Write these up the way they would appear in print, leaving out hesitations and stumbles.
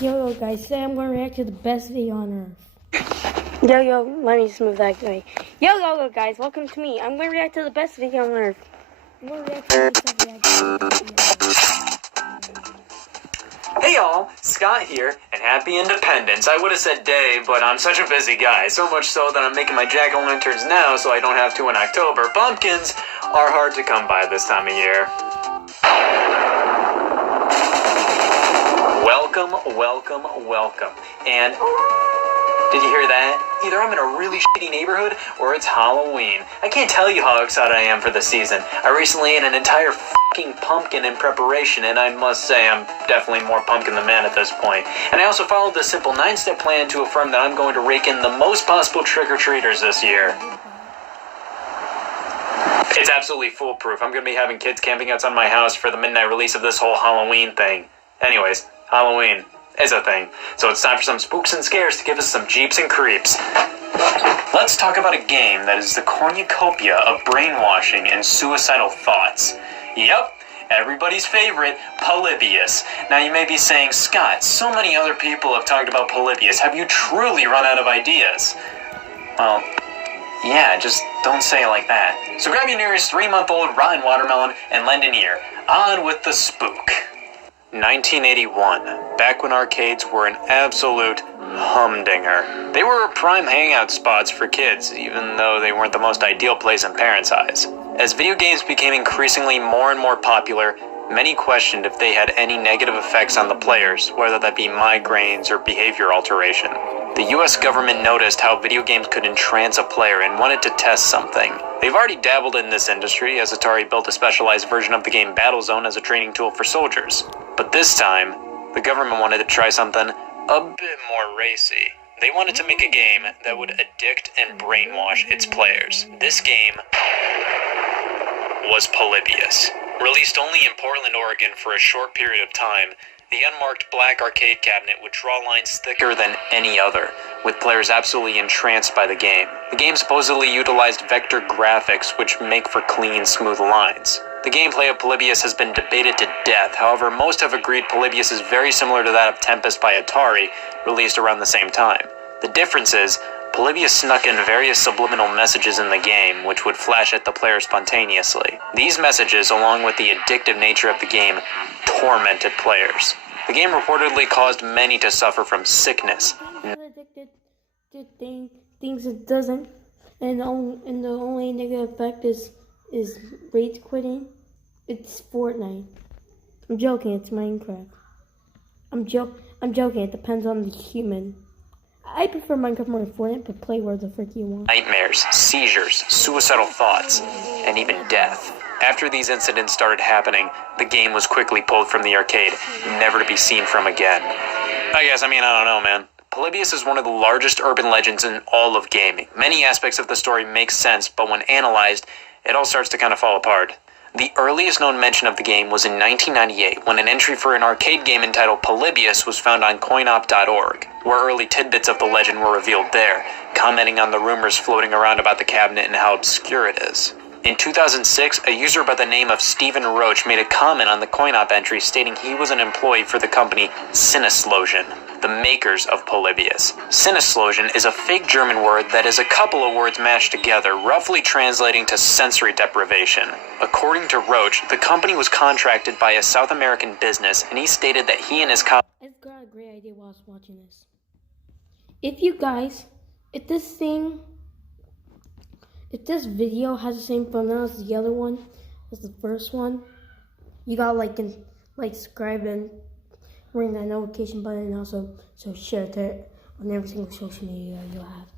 Yo guys, today I'm going to react to the best video on earth. Yo, let me just move that way. Yo guys, welcome to me. I'm going to react to the best video on earth. I'm going to react to Hey y'all, Scott here, and happy Independence. I would have said day, but I'm such a busy guy, so much so that I'm making my jack-o'-lanterns now so I don't have to in October. Pumpkins are hard to come by this time of year. Welcome. And did you hear that? Either I'm in a really shitty neighborhood or it's Halloween. I can't tell you how excited I am for the season. I recently ate an entire fucking pumpkin in preparation, and I must say I'm definitely more pumpkin than man at this point. And I also followed the simple 9-step plan to affirm that I'm going to rake in the most possible trick-or-treaters this year. It's absolutely foolproof. I'm going to be having kids camping outside my house for the midnight release of this whole Halloween thing. Anyways, Halloween is a thing, so it's time for some spooks and scares to give us some jeeps and creeps. Let's talk about a game that is the cornucopia of brainwashing and suicidal thoughts. Yep, everybody's favorite, Polybius. Now you may be saying, Scott, so many other people have talked about Polybius. Have you truly run out of ideas? Well, yeah, just don't say it like that. So grab your nearest 3-month-old rotten watermelon and lend an ear. On with the spook. 1981, back when arcades were an absolute humdinger. They were prime hangout spots for kids, even though they weren't the most ideal place in parents' eyes. As video games became increasingly more and more popular, many questioned if they had any negative effects on the players, whether that be migraines or behavior alteration. The US government noticed how video games could entrance a player and wanted to test something. They've already dabbled in this industry, as Atari built a specialized version of the game Battlezone as a training tool for soldiers. But this time, the government wanted to try something a bit more racy. They wanted to make a game that would addict and brainwash its players. This game was Polybius. Released only in Portland, Oregon for a short period of time, the unmarked black arcade cabinet would draw lines thicker than any other, with players absolutely entranced by the game. The game supposedly utilized vector graphics, which make for clean, smooth lines. The gameplay of Polybius has been debated to death. However, most have agreed Polybius is very similar to that of Tempest by Atari, released around the same time. The difference is, Polybius snuck in various subliminal messages in the game, which would flash at the player spontaneously. These messages, along with the addictive nature of the game, tormented players. The game reportedly caused many to suffer from sickness. addicted to things it doesn't, and the only negative effect is rage quitting. It's Fortnite. I'm joking. It's Minecraft. I'm joking. It depends on the human. I prefer Minecraft more than Fortnite, but play where the frick you want. Nightmares, seizures, suicidal thoughts, and even death. After these incidents started happening, the game was quickly pulled from the arcade, never to be seen from again. I don't know, man. Polybius is one of the largest urban legends in all of gaming. Many aspects of the story make sense, but when analyzed, it all starts to kind of fall apart. The earliest known mention of the game was in 1998, when an entry for an arcade game entitled Polybius was found on coinop.org, where early tidbits of the legend were revealed there, commenting on the rumors floating around about the cabinet and how obscure it is. In 2006, a user by the name of Stephen Roach made a comment on the coinop entry stating he was an employee for the company Sinneslosion, the makers of Polybius. Sinneslosion is a fake German word that is a couple of words mashed together, roughly translating to sensory deprivation. According to Roach, the company was contracted by a South American business, and he stated that he and his I got a great idea while I was watching this. If this video has the same thumbnail as the other one, as the first one, you gotta like subscribe and ring that notification button, and also share it on every single social media you'll have.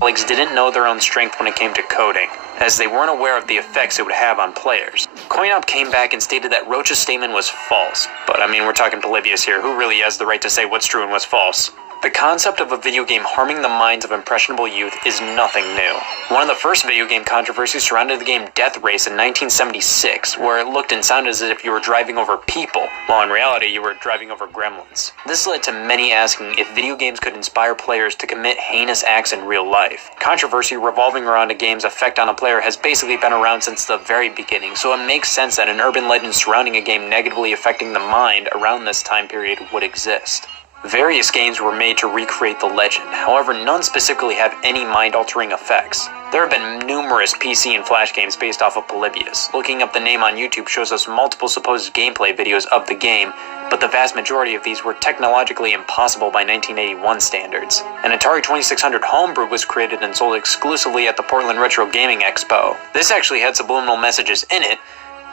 colleagues didn't know their own strength when it came to coding, as they weren't aware of the effects it would have on players. Coinop came back and stated that Roach's statement was false, but we're talking Polybius here. Who really has the right to say what's true and what's false? The concept of a video game harming the minds of impressionable youth is nothing new. One of the first video game controversies surrounded the game Death Race in 1976, where it looked and sounded as if you were driving over people, while in reality you were driving over gremlins. This led to many asking if video games could inspire players to commit heinous acts in real life. Controversy revolving around a game's effect on a player has basically been around since the very beginning, so it makes sense that an urban legend surrounding a game negatively affecting the mind around this time period would exist. Various games were made to recreate the legend, however none specifically have any mind-altering effects. There have been numerous PC and Flash games based off of Polybius. Looking up the name on YouTube shows us multiple supposed gameplay videos of the game, but the vast majority of these were technologically impossible by 1981 standards. An Atari 2600 homebrew was created and sold exclusively at the Portland Retro Gaming Expo. This actually had subliminal messages in it,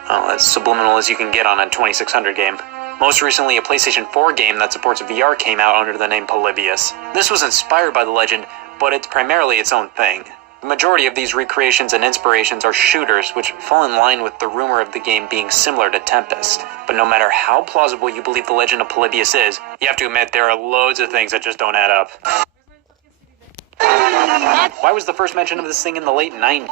as subliminal as you can get on a 2600 game. Most recently, a PlayStation 4 game that supports VR came out under the name Polybius. This was inspired by the legend, but it's primarily its own thing. The majority of these recreations and inspirations are shooters, which fall in line with the rumor of the game being similar to Tempest. But no matter how plausible you believe the legend of Polybius is, you have to admit there are loads of things that just don't add up. Why was the first mention of this thing in the late 90s?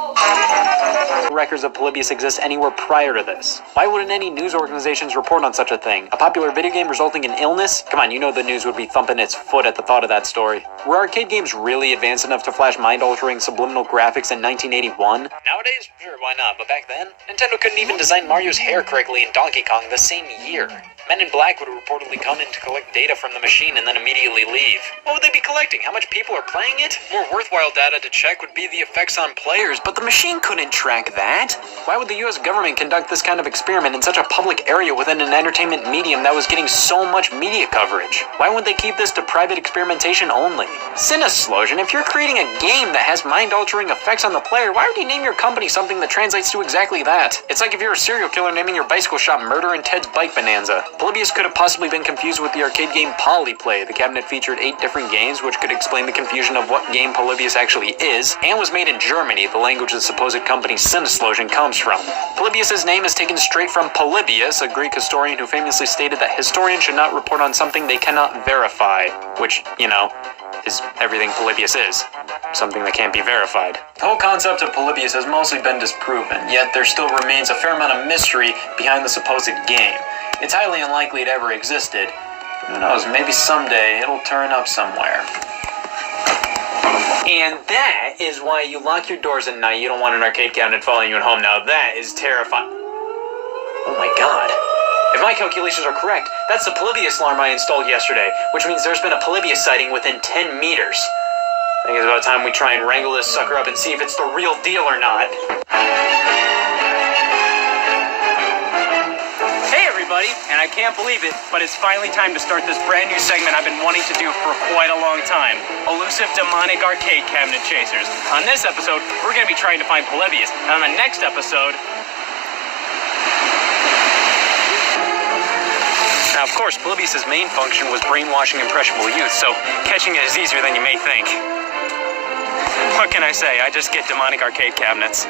Records of Polybius exist anywhere prior to this. Why wouldn't any news organizations report on such a thing? A popular video game resulting in illness? Come on, you know the news would be thumping its foot at the thought of that story. Were arcade games really advanced enough to flash mind-altering subliminal graphics in 1981? Nowadays, sure, why not? But back then, Nintendo couldn't even design Mario's hair correctly in Donkey Kong the same year. Men in Black would reportedly come in to collect data from the machine and then immediately leave. What would they be collecting? How much people are playing it? More worthwhile data to check would be the effects on players, but the machine couldn't track that. Why would the US government conduct this kind of experiment in such a public area within an entertainment medium that was getting so much media coverage? Why wouldn't they keep this to private experimentation only? Sinuslosion, if you're creating a game that has mind-altering effects on the player, why would you name your company something that translates to exactly that? It's like if you're a serial killer naming your bicycle shop Murder and Ted's Bike Bonanza. Polybius could have possibly been confused with the arcade game Polyplay. The cabinet featured 8 different games, which could explain the confusion of what game Polybius actually is, and was made in Germany, the language the supposed company Sinuslosion comes from. Polybius' name is taken straight from Polybius, a Greek historian who famously stated that historians should not report on something they cannot verify, which, you know, is everything Polybius is. Something that can't be verified. The whole concept of Polybius has mostly been disproven, yet there still remains a fair amount of mystery behind the supposed game. It's highly unlikely it ever existed. Who knows, maybe someday it'll turn up somewhere. And that is why you lock your doors at night. You don't want an arcade cabinet following you at home. Now that is terrifying. Oh my god. If my calculations are correct, that's the Polybius alarm I installed yesterday, which means there's been a Polybius sighting within 10 meters. I think it's about time we try and wrangle this sucker up and see if it's the real deal or not. And I can't believe it, but it's finally time to start this brand new segment I've been wanting to do for quite a long time. Elusive Demonic Arcade Cabinet Chasers. On this episode, we're going to be trying to find Polybius. And on the next episode... Now, of course, Polybius' main function was brainwashing impressionable youth, so catching it is easier than you may think. What can I say? I just get demonic arcade cabinets.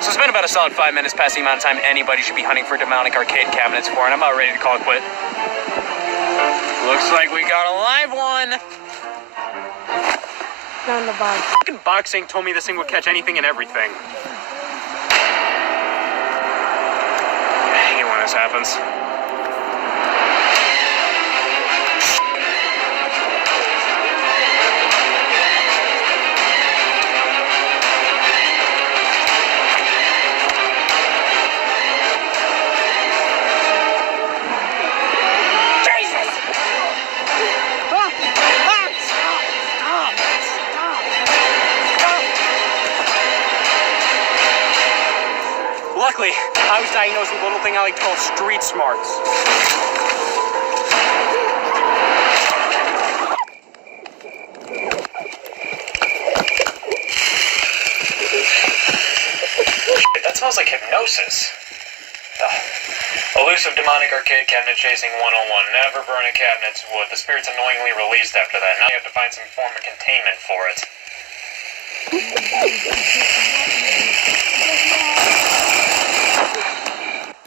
So it's been about a solid 5 minutes past the amount of time anybody should be hunting for demonic arcade cabinets for, and I'm about ready to call it quit. Looks like we got a live one! Not in the box. Fucking boxing told me this thing would catch anything and everything. I hate when this happens. Luckily, I was diagnosed with a little thing I like to call street smarts. That smells like hypnosis. Elusive demonic arcade cabinet chasing 101. Never burn a cabinet's wood. The spirit's annoyingly released after that. Now you have to find some form of containment for it.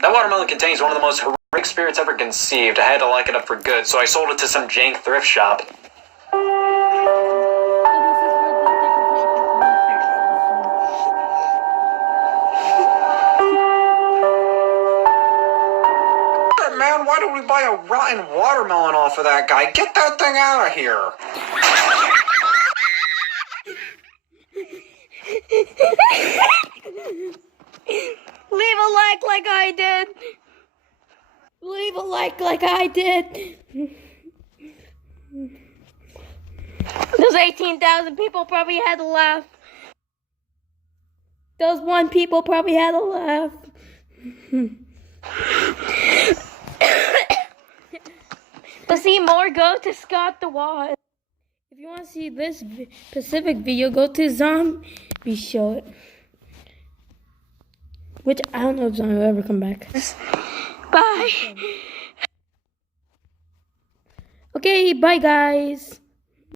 That watermelon contains one of the most horrific spirits ever conceived. I had to lock it up for good, so I sold it to some jank thrift shop. Man, why don't we buy a rotten watermelon off of that guy? Get that thing out of here! Leave a like I did. Leave a like I did. Those 18,000 people probably had to laugh. Those 1 people probably had to laugh. To see more, go to Scott the Wad. If you want to see this specific video, go to Zombie Show It. Which I don't know if Zombie will ever come back. Bye. Okay, bye guys.